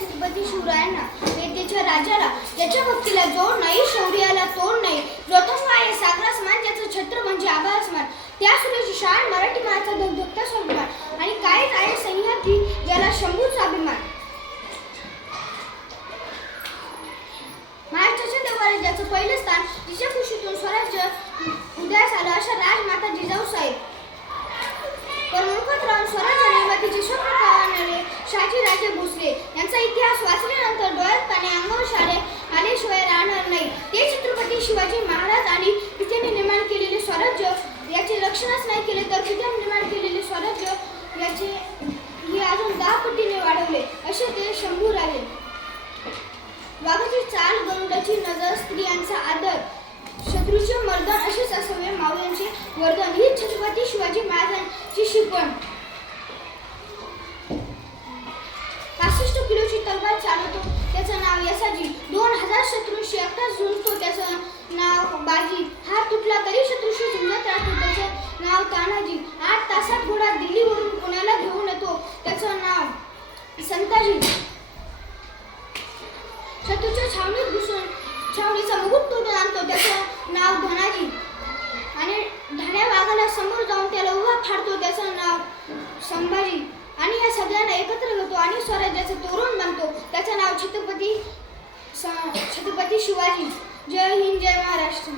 छत्रपती शिवरायांना, त्याच्या राजाला, ज्याच्या भक्तीला जोड नाही, शौर्याला तोड नाही, प्रथम आहे सागरा समान, ज्याचं छत्र म्हणजे आभार समान, त्या सुरेची शान, मराठी मायेचा धगधगता स्वाभिमान, आणि कायच आहे सह्याद्री, ज्याला शंभूचा अभिमान. महाराष्ट्राच्या देवाला ज्याचं पहिलं स्थान, जिच्या कुशीतून स्वराज्य उदयास आलं, अशा राजमाता जिजाऊसाहेब. परमुखात राहून स्वराज्य निर्मितीचे स्वप्न पाहणारे शहाजीराजे भोसले यांचा इतिहास वाचल्यानंतर डोळ्यात पाणी अंगावर आल्याशिवाय राहणार नाही. ते छत्रपती शिवाजी महाराज आणि पित्याने निर्माण केलेले स्वराज्य याचे रक्षणच नाही केले तर पित्याने निर्माण केलेले स्वराज्य याचे हे अजून 10 पटीने वाढवले, असे ते शंभू राहिले. वाघाची चाल, गरुडाची नजर, स्त्रियांचा आदर, शत्रूचे मर्दन असेच असावे मावळ्यांचे वर्धन, ही छत्रपती शिवाजी महाराजांची शिकवण. 65 किलोची तलवार चालवतो त्याचं नाव यसाजी, 2000 शत्रूंशी एकटाच झुंजतो त्याचं नाव बाजी, हात तुटला तरी शत्रूशी झुंजत राहतो त्याचं नाव तानाजी, 8 तासात घोडा दिल्लीवरून पुण्याला घेऊन येतो त्याचं नाव संताजी, शत्रूच्या छावणीत घुसून छावणीचा मुकुट तोडून आणतो त्याचं नाव धनाजी, आणि ढाण्या वाघाला समोर जाऊन त्याला उभा फाडतो त्याचं नाव संभाजी, आणि या सगळ्यांना एकत्र घेतो आणि स्वराज्याचं तोरण बांधतो त्याचं नाव छत्रपती शिवाजी. जय हिंद, जय महाराष्ट्र.